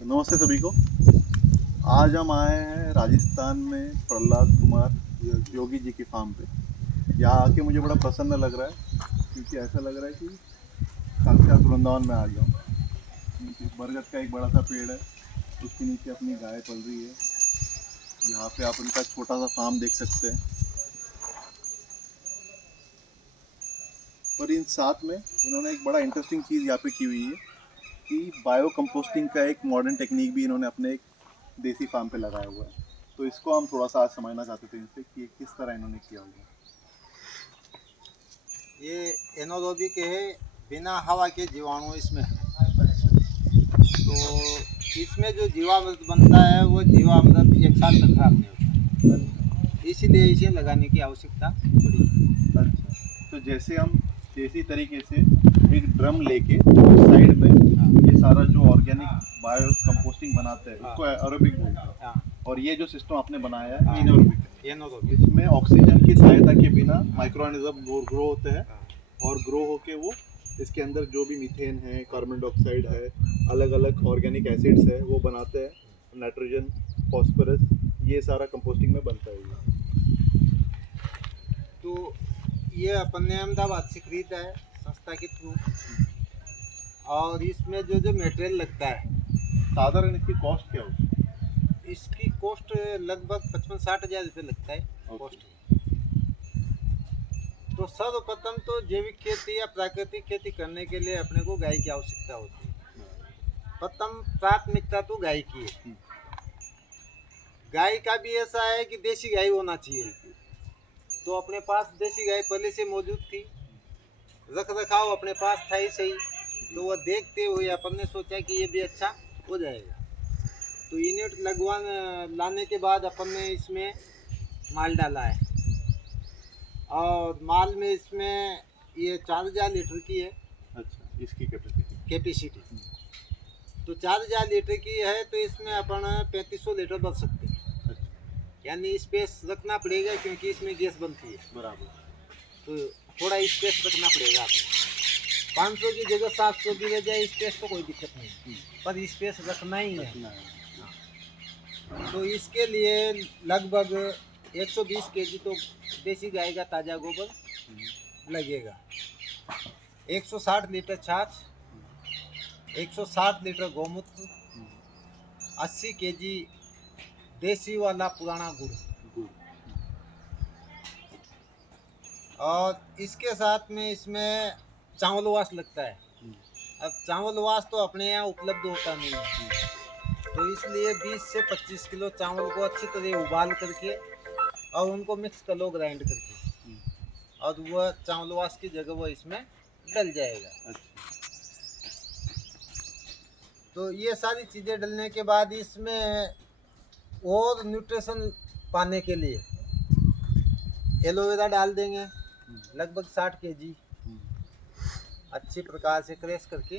नमस्ते सभी को। आज हम आए हैं राजस्थान में प्रहलाद कुमार योगी जी की फार्म पे। यहाँ आके मुझे बड़ा प्रसन्न लग रहा है क्योंकि ऐसा लग रहा है कि साक्षात वृंदावन में आ गया हूँ। क्योंकि बरगद का एक बड़ा सा पेड़ है, उसके नीचे अपनी गाय पल रही है। यहाँ पे आप उनका छोटा सा फार्म देख सकते हैं। और इन साथ में इन्होंने एक बड़ा इंटरेस्टिंग चीज़ यहाँ पे की हुई है कि बायो कंपोस्टिंग का एक मॉडर्न टेक्निक भी इन्होंने अपने एक देसी फार्म पे लगाया हुआ है। तो इसको हम थोड़ा सा आज समझना चाहते थे इनसे कि किस तरह इन्होंने किया हुआ है। ये एनोरोबिक है, बिना हवा के जीवाणु इसमें है। तो इसमें जो जीवामृत बनता है वो जीवामृत एक साल तक खराब नहीं होता, इसीलिए इसे लगाने की आवश्यकता पड़ी। अच्छा, तो जैसे हम देसी तरीके से एक ड्रम लेके साइड में ये सारा जो ऑर्गेनिक बायो कंपोस्टिंग बनाते हैं उसको एरोबिक बोलते हैं। और ये जो सिस्टम आपने बनाया है ये एनारोबिक है। एनोरोबिक इसमें ऑक्सीजन की सहायता के बिना माइक्रो ऑर्गेनिज्म ग्रो होते हैं और ग्रो होके वो इसके अंदर जो भी मीथेन है, कार्बन डाइऑक्साइड है, अलग अलग ऑर्गेनिक एसिड्स है वो बनाते हैं, नाइट्रोजन, फॉस्फोरस, ये सारा कंपोस्टिंग में बनता है। तो ये अपन ने अहमदाबाद से खरीदा है संस्था के थ्रू। और इसमें जो जो मटेरियल लगता है, साधारण इसकी कॉस्ट क्या होगी? इसकी कॉस्ट लगभग 55-60 हज़ार रुपये लगता है कॉस्ट। तो सर्वप्रथम तो जैविक खेती या प्राकृतिक खेती करने के लिए अपने को गाय की आवश्यकता होती है। प्रथम प्राथमिकता तो गाय की है। गाय का भी ऐसा है कि देसी गाय होना चाहिए। तो अपने पास देसी गाय पहले से मौजूद थी, रख रखाव अपने पास था ही सही। तो वह देखते हुए अपन ने सोचा कि ये भी अच्छा हो जाएगा। तो यूनिट लाने के बाद अपन ने इसमें माल डाला है। और माल में इसमें ये 4000 लीटर की है। अच्छा, इसकी कैपेसिटी। तो 4000 लीटर की है तो इसमें अपन 3500 लीटर भर सकते हैं। अच्छा, यानी स्पेस रखना पड़ेगा क्योंकि इसमें गैस बनती है। बराबर। तो थोड़ा स्पेस रखना पड़ेगा आपको। 500 की जगह 700 की रह जाए स्पेस तो कोई दिक्कत नहीं, पर स्पेस रखना ही है। तो इसके लिए लगभग 120 केजी तो देसी गाय का ताज़ा गोबर लगेगा। 160 लीटर छाछ, 160 लीटर गौमूत्र, 80 केजी देसी वाला पुराना गुड़। और इसके साथ में इसमें चावल वाश लगता है। अब चावल वाश तो अपने यहाँ उपलब्ध होता नहीं है, तो इसलिए 20 से 25 किलो चावल को अच्छी तरह उबाल करके और उनको मिक्स कर लो ग्राइंड करके, और वह चावल वाश की जगह वह इसमें डल जाएगा। तो ये सारी चीज़ें डलने के बाद इसमें और न्यूट्रिशन पाने के लिए एलोवेरा डाल देंगे, लगभग 60 केजी अच्छी प्रकार से क्रश करके,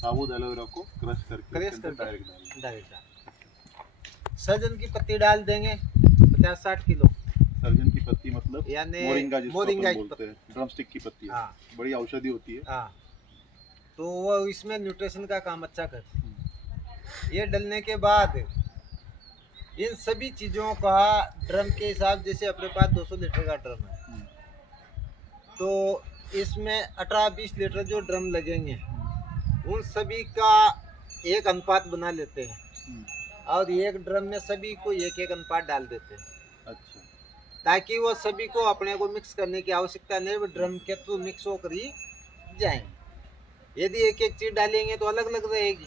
साबुत एलोवेरा को क्रश करके डायरेक्ट डाल। सहजन की पत्ती डाल देंगे 50-60 किलो। सहजन की पत्ती मतलब यानी मोरिंगा, जिसको मोरिंगा अपन बोलते हैं, ड्रमस्टिक की पत्ती है। हाँ, बड़ी औषधि होती है। हाँ, तो वो इसमें न्यूट्रिशन का काम अच्छा करती है। ये डलने के बाद इन सभी चीज़ों का ड्रम के हिसाब, जैसे अपने पास 200 लीटर का ड्रम है तो इसमें 18-20 लीटर जो ड्रम लगेंगे उन सभी का एक अनुपात बना लेते हैं और एक ड्रम में सभी को एक अनुपात डाल देते हैं। अच्छा, ताकि वो सभी को अपने को मिक्स करने की आवश्यकता नहीं, वो ड्रम के थ्रू मिक्स होकर ही जाएंगे। यदि एक एक चीज़ डालेंगे तो अलग अलग रहेगी।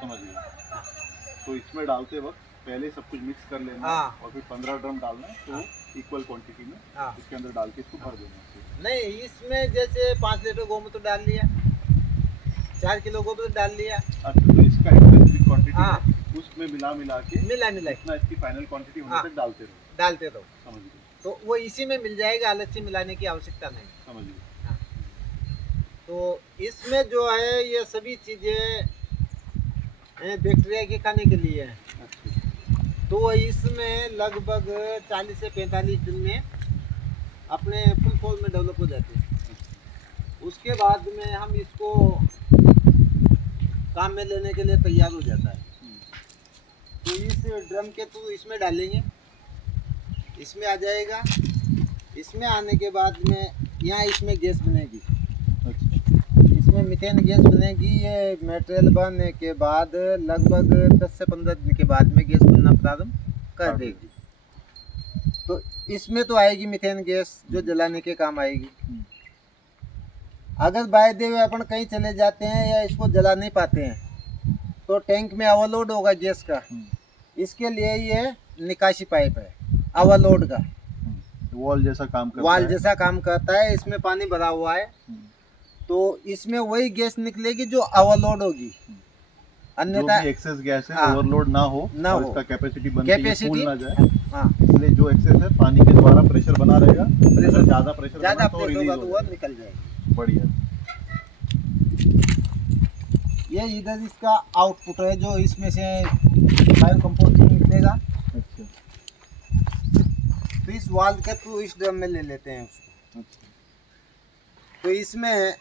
समझ गया। तो इसमें डालते वक्त पहले सब कुछ मिक्स कर लेना। हाँ। और फिर 15 ड्रम डालना है, तो इक्वल क्वांटिटी में इसके अंदर डाल के इसको भर देना। नहीं, इसमें जैसे 5 लीटर गोमूत्र डाल लिया, 4 किलो गोमूत्र डाल लिया। अच्छा, तो इसका एक स्पेसिफिक क्वांटिटी है, उसमें मिला के इतना इसकी फाइनल क्वांटिटी होने तक डालते रहो। समझ गए। तो वो इसी में मिल जाएगा, अलग से मिलाने की आवश्यकता नहीं। समझ गए। तो इसमें जो है ये सभी चीज़ें बैक्टीरिया के खाने के लिए है। तो इसमें लगभग 40 से 45 दिन में अपने फुल फॉर्म में डेवलप हो जाते हैं। उसके बाद में हम इसको काम में लेने के लिए तैयार हो जाता है। तो इस ड्रम के थ्रू इसमें डालेंगे, इसमें आ जाएगा। इसमें आने के बाद में यहाँ इसमें गैस बनेगी, अच्छा। इसमें मीथेन गैस बनेगी। ये मटेरियल बनने के बाद लगभग 10 से 15 दिन के बाद में गैस बनना प्रारंभ कर देगी। तो इसमें तो आएगी मीथेन गैस जो जलाने के काम आएगी। अगर बाय द वे अपन कहीं चले जाते हैं या इसको जला नहीं पाते हैं तो टैंक में ओवरलोड होगा गैस का। इसके लिए ये निकासी पाइप है ओवरलोड का, वॉल जैसा काम करता वाल है। जैसा काम करता है। इसमें पानी भरा हुआ है तो इसमें वही गैस निकलेगी जो ओवरलोड होगी। अन्यथा एक्सेस गैस है हाँ, ओवरलोड ना हो ना और हो। इसका कैपेसिटी बनती है कैपेसिटी फूल ना जाए, हाँ, इसलिए जो एक्सेस है पानी के द्वारा प्रेशर बना रहेगा। प्रेशर ज्यादा प्रेशर ज़्यादा बना तो प्रेस रिलीज होगा हो तो वो जाएगा। निकल जाएगी। बढ़िया। ये इधर इसका आउटपुट है जो इसमें से बायो कंपोस्टिंग निकलेगा। अच्छा। तो इस वाल्व के थ्रू इस ड्रम में ले लेते हैं उसको। अच्छा। तो इसमें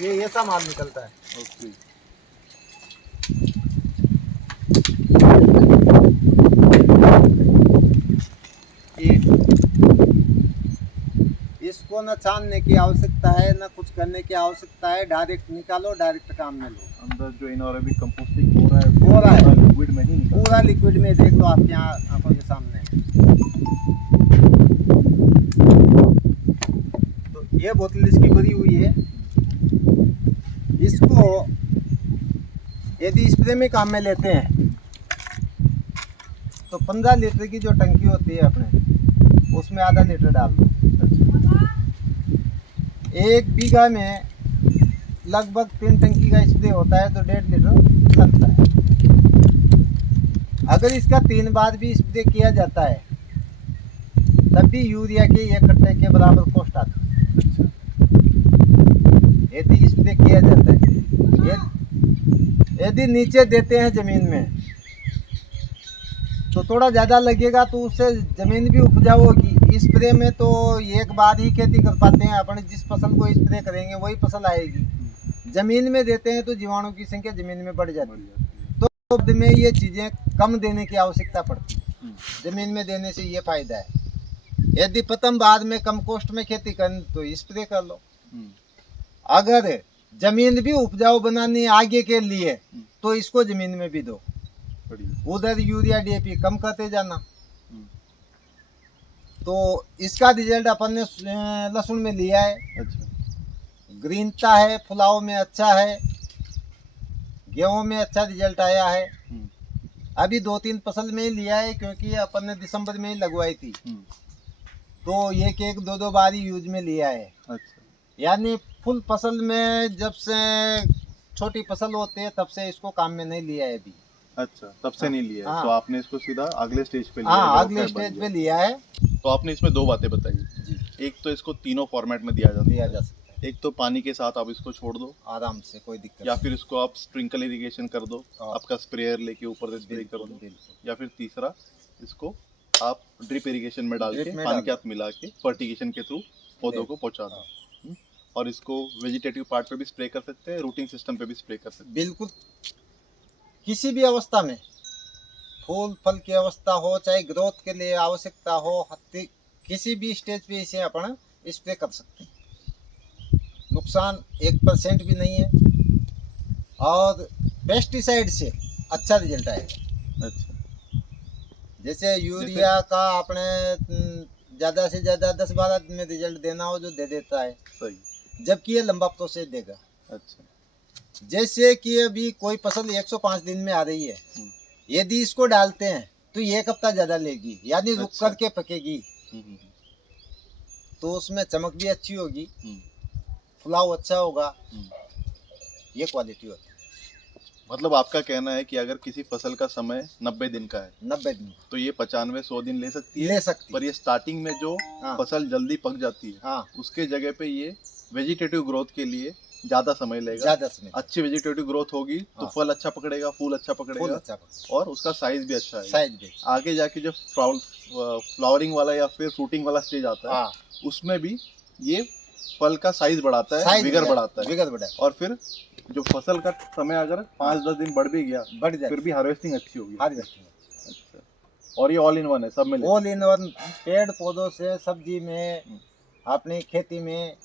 ये ऐसा माल निकलता है। ओके। ये इसको न छानने की आवश्यकता है न कुछ करने की आवश्यकता है, डायरेक्ट निकालो, डायरेक्ट काम में लो। अंदर जो इनऑरेबिक कंपोस्टिंग हो रहा है लिक्विड में ही निकल पूरा लिक्विड में देख लो आप यहाँ आंखों के सामने। तो ये बोतल इसकी भरी हुई है। इसको यदि स्प्रे में काम में लेते हैं तो 15 लीटर की जो टंकी होती है अपने उसमें आधा लीटर डाल दो। एक बीघा में लगभग 3 टंकी का स्प्रे होता है तो 1.5 लीटर लगता है। अगर इसका 3 बार भी स्प्रे किया जाता है तब भी यूरिया के 1 कट्टे के बराबर कॉस्ट आता है यदि स्प्रे किया जाता है। यदि नीचे देते हैं ज़मीन में तो थोड़ा ज़्यादा लगेगा तो उससे ज़मीन भी उपजाऊ होगी। स्प्रे में तो एक बार ही खेती कर पाते हैं अपन, जिस फसल को स्प्रे करेंगे वही फसल आएगी। ज़मीन में देते हैं तो जीवाणु की संख्या ज़मीन में बढ़ जाती है। तो अब में ये चीज़ें कम देने की आवश्यकता पड़ती है, ज़मीन में देने से ये फ़ायदा है। यदि प्रथम बाद में कम कॉस्ट में खेती करनी तो स्प्रे कर लो। अगर ज़मीन भी उपजाऊ बनानी आगे के लिए तो इसको ज़मीन में भी दो, उधर यूरिया डीएपी कम करते जाना। तो इसका रिजल्ट अपन ने लहसुन में लिया है। अच्छा। ग्रीनता है, फुलाव में अच्छा है, गेहूं में अच्छा रिजल्ट आया है। अभी 2-3 फसल में ही लिया है क्योंकि अपन ने दिसंबर में ही लगवाई थी तो एक 2 बार ही यूज में लिया है। अच्छा। यानी फुल फसल में जब से छोटी फसल होती है तब से इसको काम में नहीं लिया है अभी। अच्छा, तब से नहीं लिया है। हाँ। तो आपने इसको सीधा अगले स्टेज पे लिया हाँ, है, अगले व्यवसाय बन स्टेज गया। पे लिया है। तो आपने इसमें 2 बातें बताई जी, एक तो इसको तीनों फॉर्मेट में दिया दिया जाता जा सकता है, एक तो पानी के साथ आप इसको छोड़ दो आराम से, कोई दिक्कत या नहीं। फिर इसको आप स्प्रिंकल इरिगेशन कर दो, हाँ। आपका स्प्रेयर लेके ऊपर से स्प्रे कर बिल्कुल, दो, बिल्कुल। या फिर तीसरा इसको आप ड्रिप इरिगेशन में डाल ड्रिप के में पानी डाल के साथ मिला के फर्टिगेशन के थ्रू पौधों को पहुंचा दो। हम्म। और इसको वेजिटेटिव पार्ट पे भी स्प्रे कर सकते हैं, रूटिंग सिस्टम पे भी स्प्रे कर सकते बिल्कुल, किसी भी अवस्था में, फूल फल की अवस्था हो चाहे ग्रोथ के लिए आवश्यकता हो, किसी भी स्टेज पे इसे अपन स्प्रे कर सकते हैं। नुकसान 1% भी नहीं है और पेस्टिसाइड से अच्छा रिजल्ट आएगा। हैं। अच्छा। जैसे यूरिया का अपने ज़्यादा से ज़्यादा 10-12 दिन में रिजल्ट देना हो जो दे देता है, सही। जबकि ये लंबा प्रोसेस देगा। अच्छा। जैसे कि अभी कोई फसल 105 दिन में आ रही है, यदि इसको डालते हैं तो 1 हफ्ता ज़्यादा लेगी, यानी रुक अच्छा। करके पकेगी। तो उसमें चमक भी अच्छी होगी, फुलाव अच्छा होगा, ये क्वालिटी होती है। मतलब आपका कहना है कि अगर किसी फसल का समय 90 दिन का है 90 दिन तो ये 95-100 दिन ले सकती है, ले सकती पर ये स्टार्टिंग में जो हाँ। फसल जल्दी पक जाती है हाँ, उसके जगह पे ये वेजिटेटिव ग्रोथ के लिए ज्यादा समय लेगा, ज्यादा समय, अच्छी वेजिटेटिव ग्रोथ होगी तो हाँ। फल अच्छा पकड़ेगा, फूल अच्छा फूल पकड़ेगा अच्छा और उसका साइज भी अच्छा है। साइज भी, आगे जाके जो फ्लावरिंग वाला या फिर फ्रूटिंग वाला स्टेज आता है हाँ उसमें भी ये फल का साइज बढ़ाता है, साइज विगर बढ़ाता है, विगर बढ़ा, और फिर जो फसल का समय अगर 5-10 दिन बढ़ भी गया बढ़ जाए, फिर भी हार्वेस्टिंग अच्छी होगी। हार्वेस्टिंग। अच्छा, और ये ऑल इन वन है, सब में लेते ऑल इन वन, पेड़ पौधों से सब्जी में, अपनी खेती में,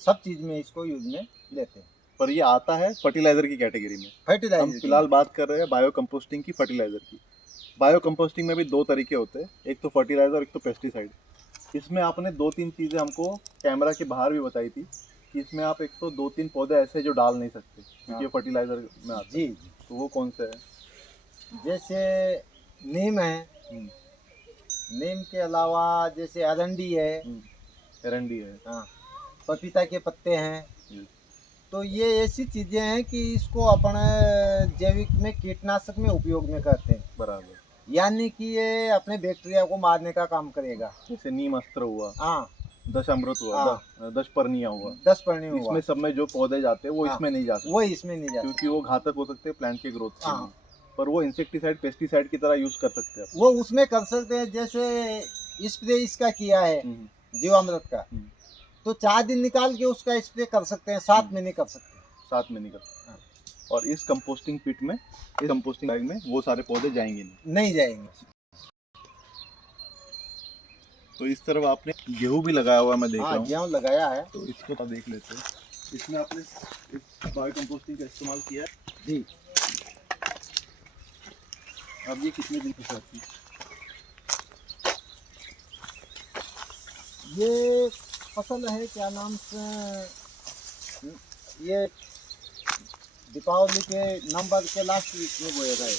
सब चीज में इसको यूज में लेते हैं। पर ये आता है फर्टिलाइजर की कैटेगरी में। हम फर्टिलाइजर फिलहाल बात कर रहे हैं बायो कंपोस्टिंग की, फर्टिलाइजर की। बायो कंपोस्टिंग में भी 2 तरीके होते हैं, एक तो फर्टिलाइजर और एक तो पेस्टिसाइड। इसमें आपने 2-3 चीज़ें हमको कैमरा के बाहर भी बताई थी कि इसमें आप एक तो 2-3 पौधे ऐसे जो डाल नहीं सकते क्योंकि ये फर्टिलाइजर में आते हैं। जी, तो वो कौन से है? जैसे नीम है, हम्म, नीम के अलावा जैसे अरंडी है, एरंडी है। हाँ, पपीता के पत्ते हैं। हम्म, तो ये ऐसी चीजें हैं कि इसको अपन जैविक में कीटनाशक में उपयोग में करते हैं, बराबर। यानी कि ये अपने बैक्टीरिया को मारने का काम करेगा। जैसे नीम अस्त्र हुआ, हाँ, दशामृत हुआ, हाँ, 10 परनिया हुआ, 10 पर्णी हुआ, इसमें सब में जो पौधे जाते हैं वो हाँ, इसमें नहीं जा सकते वो इसमें नहीं जाता। क्योंकि वो घातक हो सकते हैं प्लांट के ग्रोथ के हाँ, लिए। पर वो इंसेक्टिसाइड पेस्टिसाइड की तरह यूज कर सकते हैं। वो उसमें कर सकते हैं। जैसे स्प्रे इसका किया है जीवामृत का, तो 4 दिन निकाल के उसका स्प्रे कर सकते हैं, 7 में नहीं कर सकते। 7 में नहीं कर सकते। और इस कंपोस्टिंग पिट में, इस कंपोस्टिंग बैग में वो सारे पौधे जाएंगे नहीं जाएंगे। तो इस तरफ आपने गेहूं भी लगाया हुआ है, मैं देख रहा हाँ, हूँ। गेहूँ लगाया है। तो इसको तो देख लेते हैं। इसमें आपने इस बायो कंपोस्टिंग का इस्तेमाल किया है जी। अब ये कितने दिन की जाती है? ये फसल है, क्या नाम से, ये दीपावली के नंबर के लास्ट वीक में बोएगा ये।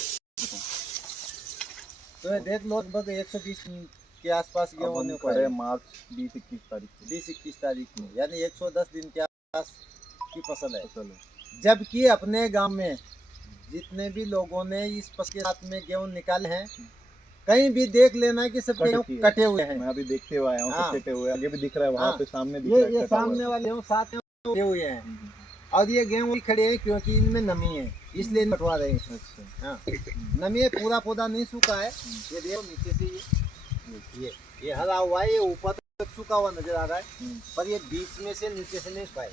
तो ये देख लो, लगभग 120 के आसपास अब गेहूं हम होने को खड़े है, मार्च 20-21 तारीख को। 20-21 तारीख में, यानी 110 दिन के आसपास की फसल है। फसल है। जबकि अपने गांव में जितने भी लोगों ने इस फसल के साथ में गेहूं निकाले हैं, कहीं भी देख लेना कि सब गेहूं कटे हुए हैं। मैं अभी देखते हुए आया हूँ, हाँ, सब कटे हुए हैं। आगे भी दिख रहा है, वहाँ हाँ, पे सामने दिख रहा है ये कटा हुआ सामने है। वाले गेहूं साथ में कटे हुए हैं, और ये गेहूं भी खड़े हैं क्योंकि इनमें नमी है, इसलिए कटवा रहे हैं। अच्छा, हाँ, नमी है, पूरा पौधा नहीं सूखा है। ये देखो नीचे से ये हरा हुआ है, ये ऊपर तक सूखा हुआ नजर आ रहा है, पर ये बीच में से नीचे से नहीं सूखा है।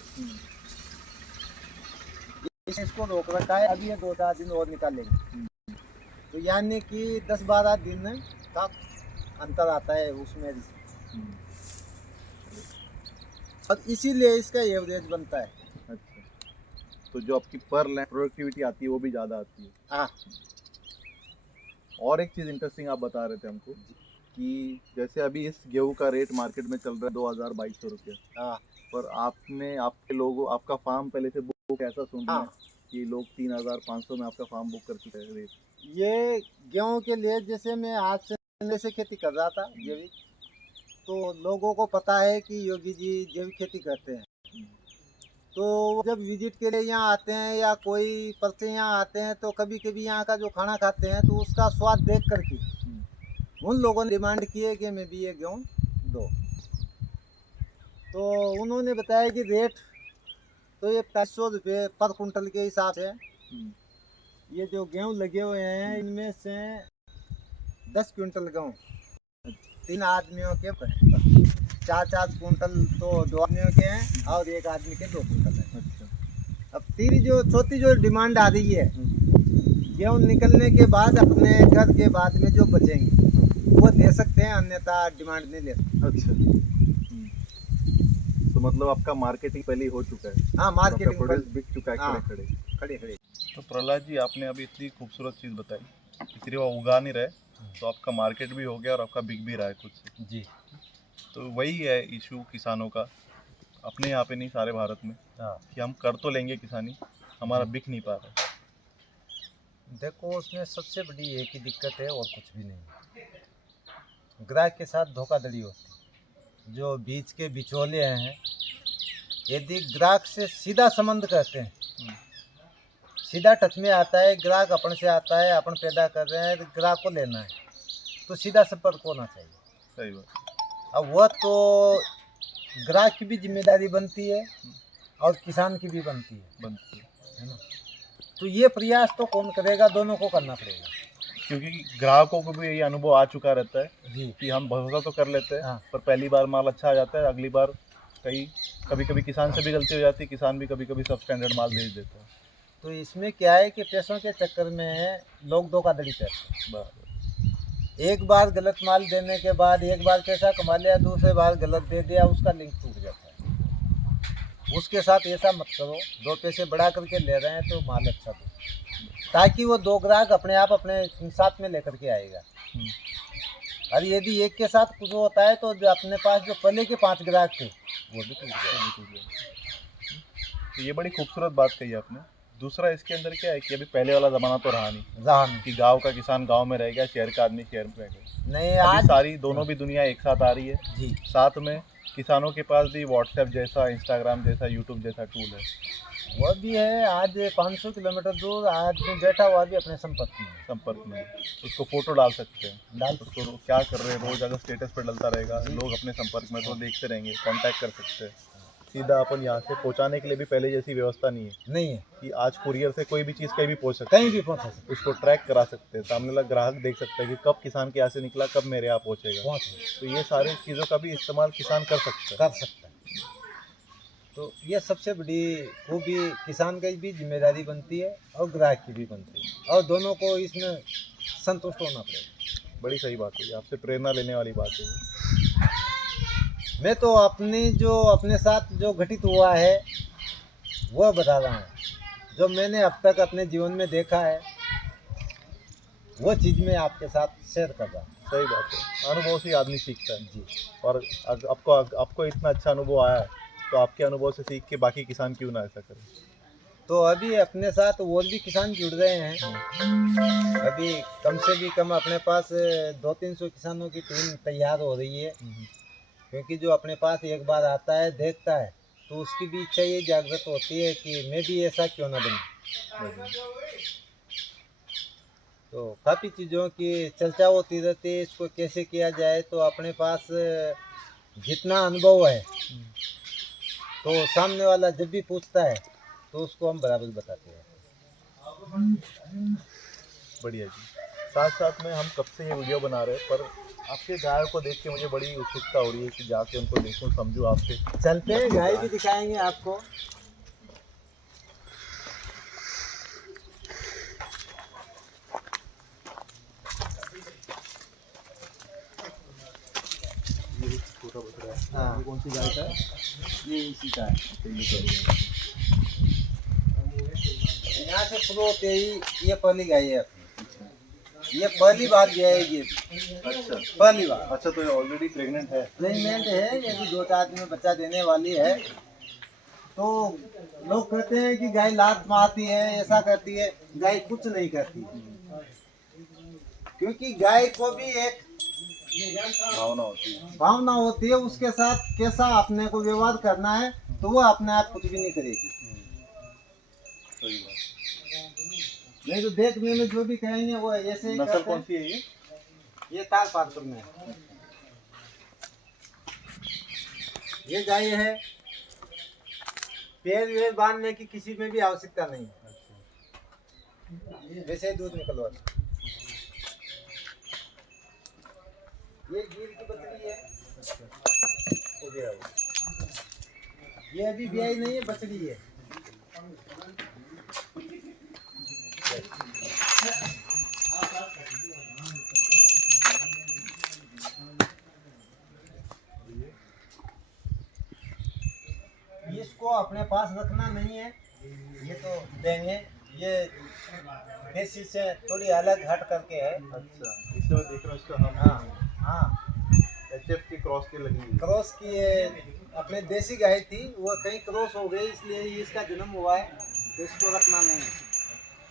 इसको रोक रखा है, अभी ये 2-4 दिन और निकालेंगे, तो यानी कि 10-12 दिन का अंतर आता है उसमें, और इसीलिए इसका एवरेज बनता है। अच्छा, तो जो आपकी पर लैंड प्रोडक्टिविटी आती है वो भी ज़्यादा आती है। हाँ, और एक चीज़ इंटरेस्टिंग आप बता रहे थे हमको कि जैसे अभी इस गेहूं का रेट मार्केट में चल रहा है 2200 रुपया। हाँ, पर आपने, आपके लोगों, आपका फार्म पहले से बुक ऐसा सुन रहे हैं कि लोग 3500 में आपका फार्म बुक कर चुके हैं रेट। ये गेहूं के लिए, जैसे मैं आज से पहले से खेती कर रहा था जैविक, तो लोगों को पता है कि योगी जी जैविक खेती करते हैं, तो जब विजिट के लिए यहाँ आते हैं या कोई पर्चे यहाँ आते हैं, तो कभी कभी यहाँ का जो खाना खाते हैं तो उसका स्वाद देख करके उन लोगों ने डिमांड की है कि मैं भी ये गेहूँ दो। तो उन्होंने बताया कि रेट तो ये 500 रुपये पर कुंटल के हिसाब से, ये जो गेहूँ लगे हुए हैं इनमें से 10 क्विंटल गेहूँ 3 आदमियों के, 4-4 कुंटल तो 2 आदमियों के हैं और 1 आदमी के 2 कुंटल है। अच्छा, अब चौथी जो डिमांड आ रही है, गेहूँ निकलने के बाद अपने घर के बाद में जो बचेंगे वो दे सकते हैं, अन्यथा डिमांड नहीं ले सकते। अच्छा। तो मतलब आपका मार्केटिंग पहले ही हो चुका है। हाँ, मार्केटिंग प्रोडक्ट बिक चुका है हाँ, खड़े खड़े। खड़े। तो प्रहलाद जी, आपने अभी इतनी खूबसूरत चीज़ बताई कि सिर्फ आप उगा नहीं रहे, तो आपका मार्केट भी हो गया और आपका बिक भी रहा है खुद से। जी, तो वही है इशू किसानों का, अपने यहाँ पे नहीं सारे भारत में, हाँ। कि हम कर तो लेंगे किसानी, हमारा बिक नहीं पा रहा है। देखो, उसमें सबसे बड़ी एक ही दिक्कत है और कुछ भी नहीं, ग्राहक के साथ धोखाधड़ी होती है। जो बीच के बिचौले हैं, यदि ग्राहक से सीधा संबंध करते हैं, सीधा टच में आता है, ग्राहक अपन से आता है, अपन पैदा कर रहे हैं, ग्राहक को लेना है, तो सीधा संपर्क होना चाहिए। सही बात। अब वह तो ग्राहक की भी जिम्मेदारी बनती है और किसान की भी बनती बनती है ना। तो ये प्रयास तो कौन करेगा, दोनों को करना पड़ेगा। क्योंकि ग्राहकों को भी ये अनुभव आ चुका रहता है जी कि हम भरोसा तो कर लेते हैं, हाँ। पर पहली बार माल अच्छा आ जाता है, अगली बार कभी कभी किसान से भी गलती हो जाती है, किसान भी कभी कभी सब स्टैंडर्ड माल भेज देता है। तो इसमें क्या है कि पैसों के चक्कर में लोग धोखाधड़ी करते हैं। बराबर। एक बार गलत माल देने के बाद एक बार पैसा कमा लिया, दूसरे बार गलत दे दिया, उसका लिंक टूट जाता है। उसके साथ ऐसा मत करो, दो पैसे बढ़ा करके ले रहे हैं तो माल अच्छा दो, ताकि वो दो ग्राहक अपने आप अपने साथ में लेकर के आएगा। और यदि एक के साथ कुछ होता है तो जो अपने पास जो पहले के 5 ग्राहक थे वो भी टूट गए। तो ये बड़ी खूबसूरत बात कही आपने। दूसरा इसके अंदर क्या है कि अभी पहले वाला ज़माना तो रहा नहीं कि गांव का किसान गांव में रह गया, शहर का आदमी शहर में रह गया। नहीं, अभी आज सारी दोनों भी दुनिया एक साथ आ रही है जी। साथ में किसानों के पास भी व्हाट्सएप जैसा, इंस्टाग्राम जैसा, यूट्यूब जैसा टूल है। वो भी है। आज 500 किलोमीटर दूर आदमी बैठा हुआ भी अपने संपर्क में उसको फोटो डाल सकते हैं, डाल उसको क्या कर रहे हैं रोज अगर स्टेटस पर डलता रहेगा, लोग अपने संपर्क में तो देखते रहेंगे, कांटेक्ट कर सकते हैं। सीधा अपन यहाँ से पहुँचाने के लिए भी पहले जैसी व्यवस्था नहीं है कि आज कुरियर से कोई भी चीज़ कहीं भी पहुँच सकती है, कहीं भी पहुँच सकते, उसको ट्रैक करा सकते हैं, सामने वाला ग्राहक देख सकता है कि कब किसान के यहाँ से निकला, कब मेरे यहाँ पहुँचेगा। तो ये सारी चीज़ों का भी इस्तेमाल किसान कर सकता है। तो ये सबसे बड़ी खूबी किसान की भी जिम्मेदारी बनती है और ग्राहक की भी बनती है, और दोनों को इसमें संतुष्ट होना पड़ेगा। बड़ी सही बात है, आपसे प्रेरणा लेने वाली बात है। मैं तो अपने साथ जो घटित हुआ है वह बता रहा हूँ। जो मैंने अब तक अपने जीवन में देखा है वो चीज़ मैं आपके साथ शेयर कर रहा हूँ। सही बात है, अनुभव से आदमी सीखता है जी। और आपको इतना अच्छा अनुभव आया है तो आपके अनुभव से सीख के बाकी किसान क्यों ना ऐसा करें। तो अभी अपने साथ और भी किसान जुड़ रहे हैं। अभी कम से भी कम अपने पास 200-300 किसानों की टीम तैयार हो रही है, क्योंकि जो अपने पास एक बार आता है, देखता है, तो उसकी भी इच्छा ये जागृत होती है कि मैं भी ऐसा क्यों ना बनूं। तो काफ़ी चीज़ों की चर्चा होती रहती है, इसको कैसे किया जाए। तो अपने पास जितना अनुभव है तो सामने वाला जब भी पूछता है तो उसको हम बराबर बताते हैं। बढ़िया जी। साथ साथ में हम कब से ये वीडियो बना रहे हैं, पर आपके गाय को देख के मुझे बड़ी उत्सुकता हो रही है कि जाके उनको देखूं, समझूं आपसे। चलते हैं, गाय भी दिखाएंगे आपको। ये छोटा बकरा है। हाँ। ये कौन सी गाय का है? ये इसी का है। यहाँ से शुरू होते ही ये पहली गाय है अपनी। ये पहली बार जाएगी। अच्छा, पहली बार। अच्छा, तो ये ऑलरेडी प्रेग्नेंट है? प्रेग्नेंट है, ये भी 2-4 दिन में बच्चा देने वाली है। तो लोग कहते हैं कि गाय लात मारती है, ऐसा करती है। गाय कुछ नहीं करती, क्योंकि गाय को भी एक भावना होती है उसके साथ कैसा अपने को व्यवहार करना है, तो वो अपने आप कुछ भी नहीं करेगी। सही बात। नहीं तो देखने में जो भी कहेंगे वो ऐसे ही नस्ल कौन सी है ये ताल पात्र में है। ये गाय है, पैर वेर बांधने की किसी में भी आवश्यकता नहीं है, वैसे ही दूध निकलवा। ये गिर की बछड़ी है, हो गया वो। ये अभी ब्याही नहीं है, बछड़ी है। इसको अपने पास रखना नहीं है, ये तो देंगे। ये देसी से थोड़ी अलग हट करके है। अच्छा, इससे मैं देख रहा हूँ इसका हम हाँ एचएफ की क्रॉस की लगी है। क्रॉस की अपने देसी गाय थी, वो कहीं क्रॉस हो गई, इसलिए इसका जन्म हुआ है, तो इसको रखना नहीं है।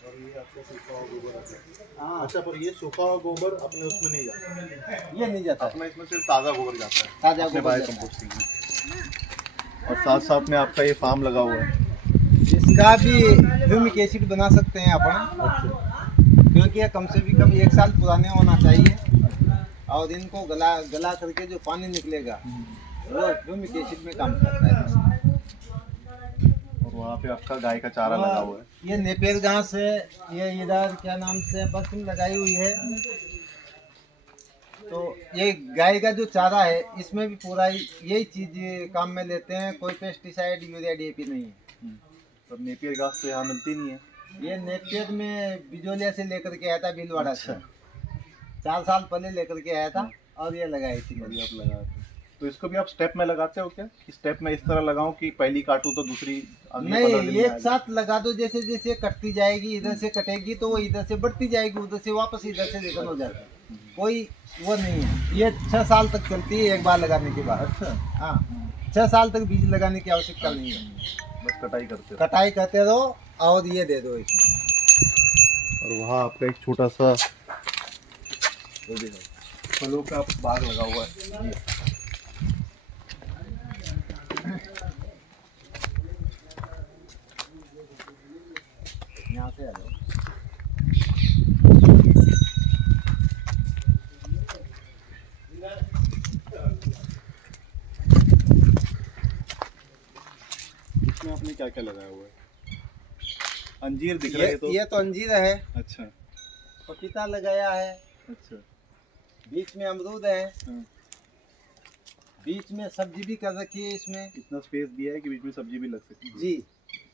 और ये आपका सूखा हुआ गोबर आता है। हाँ, अच्छा, पर ये सूखा हुआ गोबर अपने उसमें नहीं जाता, ये नहीं जाता, अपना इसमें सिर्फ ताज़ा गोबर जाता है, ताज़ा अपने गोबर बायो जाता है। कंपोस्टिंग में। और साथ साथ में आपका ये फार्म लगा हुआ है, इसका भी ह्यूमिक एसिड बना सकते हैं अपन, क्योंकि ये कम से भी कम 1 साल पुराने होना चाहिए। और इनको गला करके जो पानी निकलेगा वो ह्यूमिक एसिड में काम करता है। और वहाँ पे आपका गाय का चारा लगा हुआ है। ये नेपियर घास है, ये इधर क्या नाम से बर्तन लगाई हुई है। तो ये गाय का जो चारा है इसमें भी पूरा यही चीज काम में लेते हैं, कोई पेस्टिसाइड यूरिया डीएपी नहीं है। तो नेपियर घास तो यहाँ मिलती नहीं है। ये नेपियर में बिजोलिया से लेकर के आया था, भीलवाड़ा से। अच्छा। 4 साल पहले लेकर के आया था और ये लगाई थी अभी मैंने। आप लगाते हैं। तो इसको भी आप स्टेप में लगाते हो क्या, कि स्टेप में इस तरह लगाऊं कि पहली काटूं तो दूसरी अगले 15 दिन नहीं, में आ एक जाए? साथ लगा दो, जैसे जैसे कटती जाएगी, इधर से कटेगी तो वो इधर से बढ़ती जाएगी, उधर से वापस इधर से रिटर्न हो जाता है। कोई वो नहीं है। ये 6 साल तक चलती है एक बार लगाने के बाद। अच्छा। हाँ, 6 साल तक बीज लगाने की आवश्यकता नहीं है। बस कटाई करते हो। कटाई करते रहो और ये दे दो इसमें। और वहाँ आपका एक छोटा सा फलों का बाग लगा हुआ है। यहाँ से आ जाओ। इसमें आपने क्या क्या लगाया हुआ है? अंजीर दिख रहा है तो। ये तो अंजीर है, अच्छा। पपीता लगाया है, अच्छा। बीच में अमरूद है, हाँ। बीच में सब्जी भी कर रखी है इसमें। इतना स्पेस दिया है कि बीच में सब्जी भी लग सकती है। जी,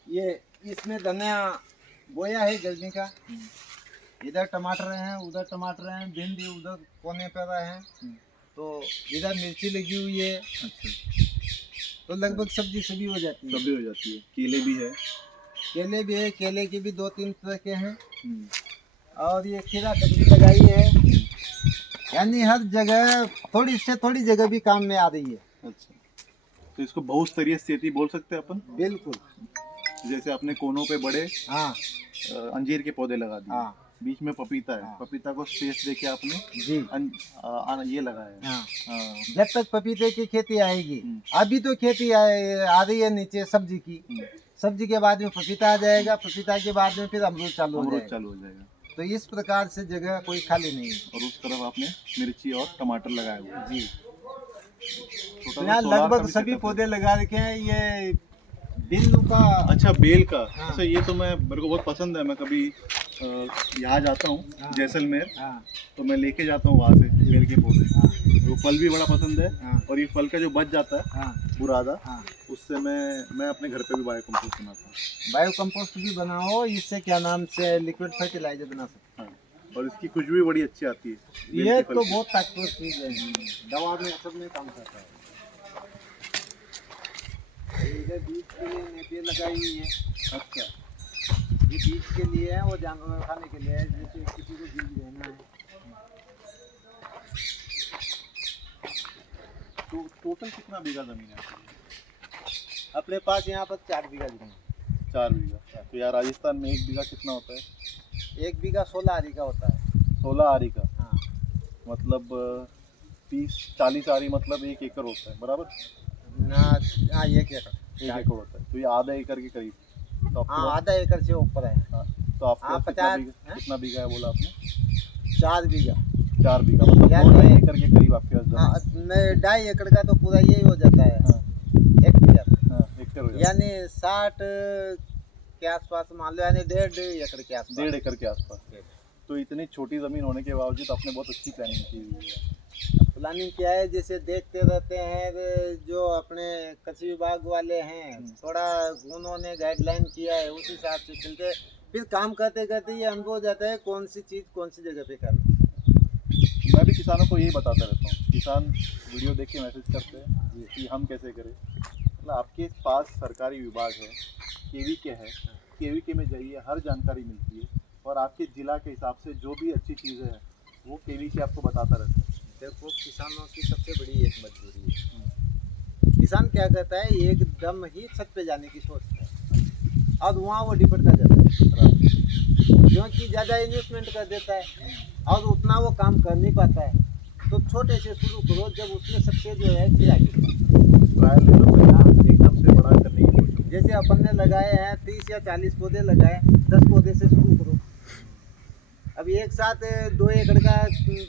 ये इसमें धनिया बोया है गर्मी का। इधर टमाटर हैं, उधर टमाटर हैं, भिंडी उधर कोने पर हैं, तो इधर मिर्ची लगी हुई है। अच्छा। तो लगभग सब्जी सभी हो जाती है। सब्जी हो जाती है। केले भी है। केले भी है, केले के भी 2-3 तरह के हैं। और ये खीरा ककड़ी लगाई है। यानी हर जगह थोड़ी से थोड़ी जगह भी काम में आ रही है। अच्छा। तो इसको बहुस्तरीय खेती बोल सकते हैं अपन। बिल्कुल। जैसे आपने कोनों पे बड़े हाँ अंजीर के पौधे लगा दिए। हाँ बीच में पपीता है। हाँ। पपीता को स्पेस देके आपने जी। ये लगाया है। हाँ, हाँ। जब तक पपीते की खेती आएगी। अभी तो खेती आ रही है नीचे सब्जी की। सब्जी के बाद में पपीता आ जाएगा, पपीता के बाद में फिर अमरूद चालू हो अमरूद जाएगा। चालू हो जाएगा। तो इस प्रकार से जगह कोई खाली नहीं है। और उस तरफ आपने मिर्ची और टमाटर लगाए हुए हैं। जी, छोटा सा यहाँ सोलार का लगभग भी सभी setup है। पौधे लगा रखे हैं। ये बिल्लू का। अच्छा, बेल का। हाँ। अच्छा, ये तो मेरे को बहुत पसंद है। मैं कभी यहाँ जाता हूँ हाँ। जैसलमेर, हाँ तो मैं लेके जाता हूँ वहाँ से बेल के पौधे। हाँ वो फल भी बड़ा पसंद है। हाँ और ये फल का जो बच जाता है हाँ बुरादा, हाँ। उससे मैं अपने घर पे भी बायो कंपोस्ट बनाता हूँ। बायो कंपोस्ट भी बनाओ, इससे क्या नाम से लिक्विड फर्टिलाइजर बना सकते हाँ। और इसकी खुशबू भी बड़ी अच्छी आती है हैं। बेल ये के फल तो की। बहुत ताकतवर चीज है, दवा में सब में काम करता है। इधर बीज के लिए नेपियर लगाई हुई है। अच्छा। ये बीज के लिए है, वो जानवर खाने के लिए है, जैसे किसी को बीज लेना है। तो टोटल कितना बीघा जमीन है आपकी? अपने पास यहाँ पर 4 बीघा जमीन है। 4 बीघा। तो यार राजस्थान में 1 बीघा कितना होता है? 1 बीघा 16 आरी का होता है। 16 आरी का। हाँ मतलब 30-40 आरी मतलब 1 एकड़ होता है, बराबर? ना, हाँ 1 एकड़। 1 एकड़ होता है, तो ये आधा एकड़ के करीब। तो आपके हाँ, पास। आधा एकड़ से ऊपर है। हाँ, तो आपके हाँ, पास कितना 50 बीघा, कितना बीघा है बोला आपने? 4 बीघा। 4 बीघा, मतलब यानी- 2-2.5 एकड़ के करीब आपके पास जमीन। हाँ, नहीं 2.5 एकड़ का तो पूरा यही हो जाता है। हाँ। 1 बीघा। हाँ, एकड़ हो जाता है। यानी 60 के आसपास मान लो, यानी 1.5 एकड़ के आसपास। 1.5 एकड़ के आसपास। तो इतनी छोटी ज़मीन होने के बावजूद आपने बहुत अच्छी प्लानिंग की हुई है। प्लानिंग किया है, जैसे देखते रहते हैं जो अपने कृषि विभाग वाले हैं, थोड़ा उन्होंने गाइडलाइन किया है, उस हिसाब से चलते फिर काम करते करते ये अनुभव हो जाता है कौन सी चीज़ कौन सी जगह पे करना। मैं भी किसानों को यही बताता रहता हूँ। किसान वीडियो देख के मैसेज करते हैं कि हम कैसे करें। मतलब आपके पास सरकारी विभाग है, केवीके है, केवीके में जाइए, हर जानकारी मिलती है। और आपके ज़िला के हिसाब से जो भी अच्छी चीज़ें हैं वो केवीके आपको बताता रहता है। देखो, किसानों की सबसे बड़ी एक मजबूरी है। किसान क्या करता है, एकदम ही छत पे जाने की सोचता है और वहाँ वो डिपेंड कर जाता है, क्योंकि ज़्यादा इन्वेस्टमेंट कर देता है और उतना वो काम कर नहीं पाता है। तो छोटे से शुरू करो, जब उसमें सक्सेस जो है फिर आगे ट्रायल ले लो, एकदम से बड़ा करने की कोशिश। जैसे अपन ने लगाए हैं 30 या 40 पौधे लगाए, 10 पौधे से शुरू करो। अब एक साथ 2 एकड़ का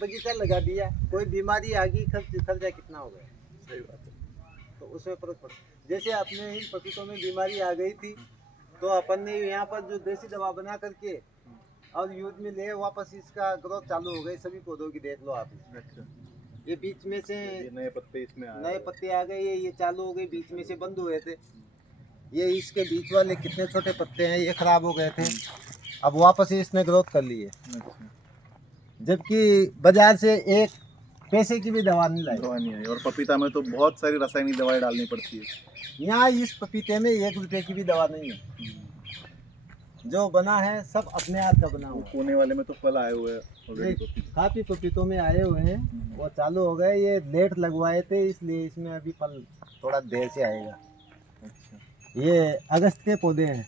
बगीचा लगा दिया, कोई बीमारी आ गई, खर्चा कितना हो गया। सही बात है। तो उसमें फर्क पड़ा। जैसे अपने इन पपीतों में बीमारी आ गई थी, तो अपन ने यहाँ पर जो देसी दवा बना करके और यूज में ले वापस इसका ग्रोथ चालू हो गई। सभी पौधों की देख लो आप, अच्छा, ये बीच में से ये नए पत्ते इसमें आ नए रहे पत्ते आ गए, ये चालू हो गए, बीच में से बंद हुए थे। ये इसके बीच वाले कितने छोटे पत्ते हैं, ये खराब हो गए थे, अब वापस इसने ग्रोथ कर ली है। हैं। अच्छा, जबकि बाजार से एक पैसे की भी दवा नहीं लाई। दवा नहीं आई। और पपीता में तो बहुत सारी रासायनिक दवाई डालनी पड़ती है। यहाँ इस पपीते में 1 रुपए की भी दवा नहीं है, जो बना है सब अपने हाथ का बना वो हुआ है। कोने वाले में तो फल आए हुए हैं ऑलरेडी पपीते। काफी पपीतों में आए हुए हैं, वो चालू हो गए। ये लेट लगवाए थे इसलिए इसमें अभी फल थोड़ा देर से आएगा। अच्छा, ये अगस्त के पौधे हैं,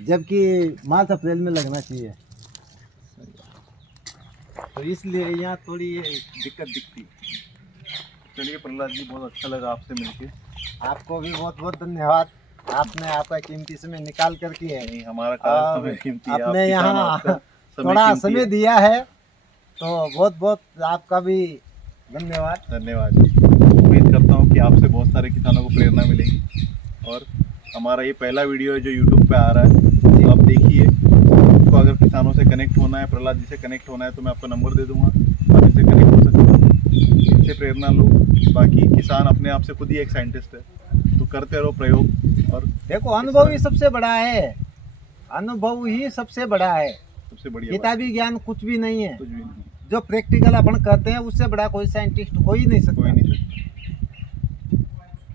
जबकि मार्च अप्रैल में लगना चाहिए, तो इसलिए यहाँ थोड़ी ये दिक्कत दिखती है। चलिए प्रहलाद जी, बहुत अच्छा लगा आपसे मिलके। आपको भी बहुत बहुत धन्यवाद, आपने आपका कीमती समय निकाल कर के नहीं, हमारा काम समय कीमती है, आप आपने किसान, यहाँ आपका समय थोड़ा कीमती समय है। दिया है, तो बहुत बहुत आपका भी धन्यवाद। धन्यवाद जी। उम्मीद करता हूँ कि आपसे बहुत सारे किसानों को प्रेरणा मिलेगी। और हमारा ये पहला वीडियो है जो यूट्यूब पे आ रहा है, तो आप देखिए। आपको अगर किसानों से कनेक्ट होना है, प्रहलाद जी से कनेक्ट होना है, तो मैं आपका नंबर दे दूंगा, आप इनसे कनेक्ट हो सकते हो, इनसे प्रेरणा लो। बाकी किसान अपने आप से खुद ही एक साइंटिस्ट है, तो करते रहो प्रयोग। और देखो, अनुभव ही सबसे बड़ा है, अनुभव ही सबसे बड़ा है, सबसे बढ़िया बात, किताबी ज्ञान कुछ भी नहीं है। कुछ भी नहीं, जो प्रैक्टिकल अपन करते हैं उससे बड़ा कोई साइंटिस्ट हो ही नहीं कोई सकता। नहीं सकता।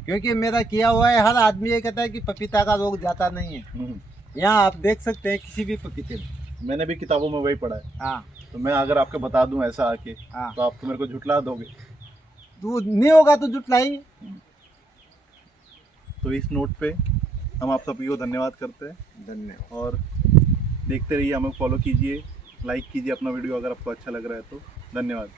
क्योंकि मेरा किया हुआ है, हर आदमी ये कहता है कि पपीता का रोग जाता नहीं है। यहाँ आप देख सकते हैं किसी भी पपीते में। मैंने भी किताबों में वही पढ़ा है। हाँ तो मैं अगर आपको बता दूं ऐसा आके, हाँ, तो आप तो मेरे को झुठला दोगे। तू नहीं होगा तो जुटलाई। तो इस नोट पे हम आप सभी को धन्यवाद करते हैं। धन्यवाद। और देखते रहिए, हमें फॉलो कीजिए, लाइक कीजिए अपना वीडियो अगर आपको अच्छा लग रहा है तो। धन्यवाद।